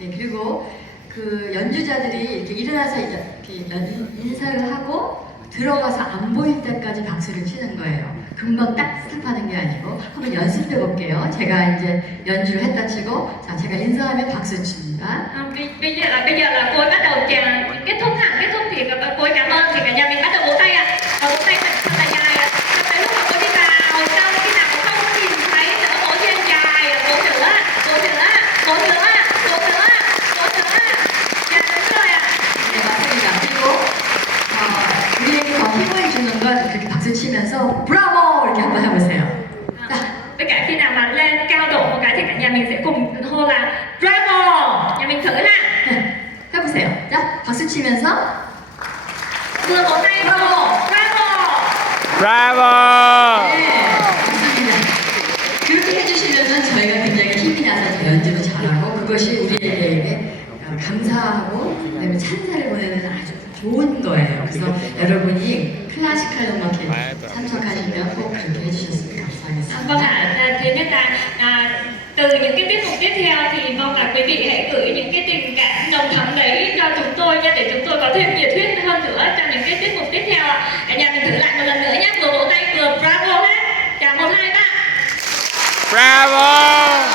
네, 그리고 그 연주자들이 이렇게 일어나서 이렇게 인사를 하고 들어가서 안 보일 때까지 박수를 치는 거예요. 금방 딱 스탑하는 게 아니고 한번 연습해 볼게요. 제가 이제 연주를 했다 치고 자 제가 인사하면 박수 칩니다. bây giờ là cô ấy bắt đầu chàng kết thúc hẳn kết thúc thì cô ấy cảm ơn thì cả nhà mình bắt đầu vỗ tay ạ. Vỗ tay thật là dài ạ. Cho tới lúc mà cô đi vào trong khi nào không nhìn thấy nữa vỗ thêm dài vỗ nữa vỗ nữa vỗ nữa vỗ nữa vỗ nữa. 자 됐어요. 네 맞습니다. 그리고 우리에게 더 힘을 주는 건 그렇게 박수 치면서 브라보 이렇게 한번 해보세요. 자. Tất cả khi nào mà lên cao độ một cái thì cả nhà mình sẽ cùng hô là bravo. Nhà mình thử ha. 해보세요. 자, 박수 치면서 vừa vỗ tay vừa bravo. 브라보! 네, 맞습니다. 그렇게 해주시면은 저희가 굉장히 힘이 나서 더 연주도 잘하고 그것이 우리에게 감사하고 그다음에 찬사를 보내는 아주 좋은 거예요. 그래서 여러분이 클래시컬 음악회 참석하시면 꼭 그렇게 해주셨으면 감사하겠습니다. Vâng ạ, thứ nhất là từ những cái tiết mục tiếp theo thì mong là quý vị hãy gửi những cái tình cảm nồng thắm đấy cho chúng tôi nhé, để chúng tôi có thêm nhiệt huyết hơn nữa cho những cái tiết mục tiếp theo ạ. Cả nhà mình thử lại một lần nữa nhé, vừa vỗ tay vừa bravo hết. Chào 1, 2, 3. 브라보!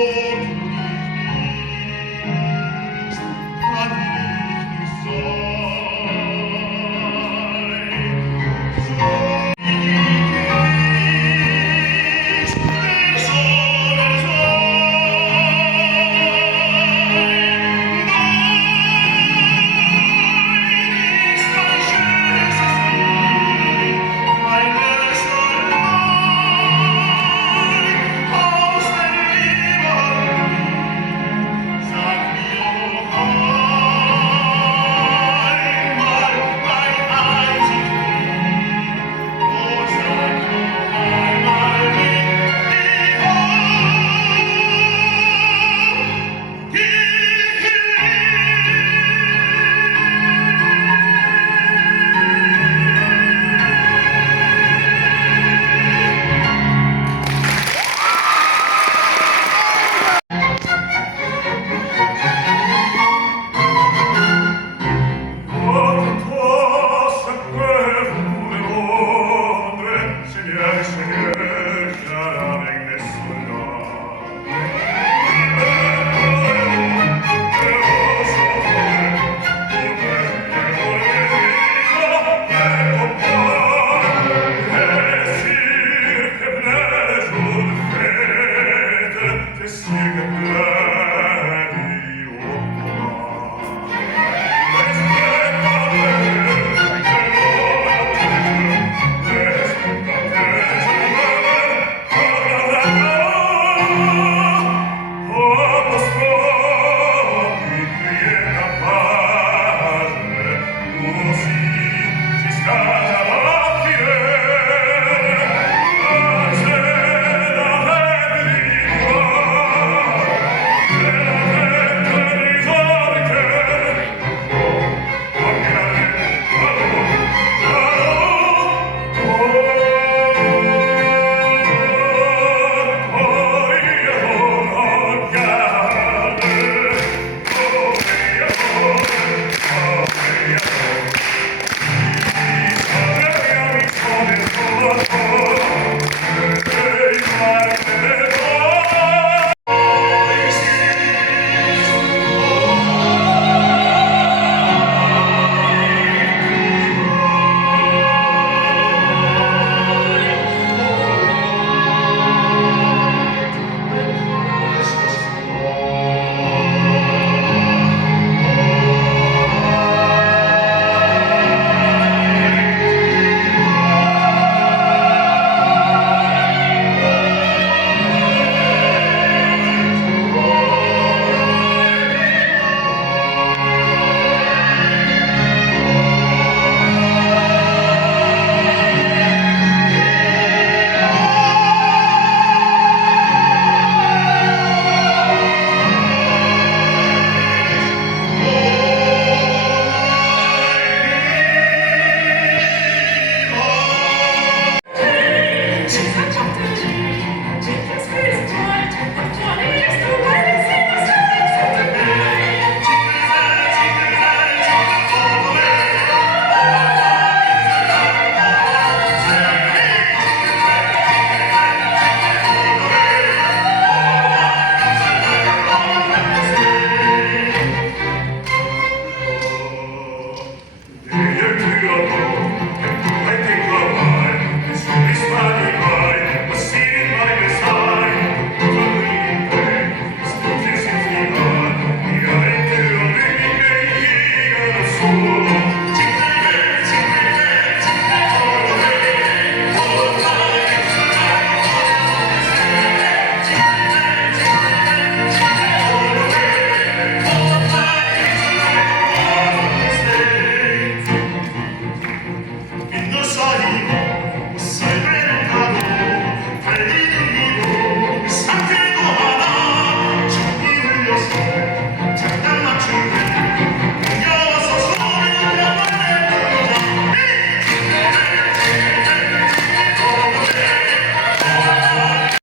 Lord.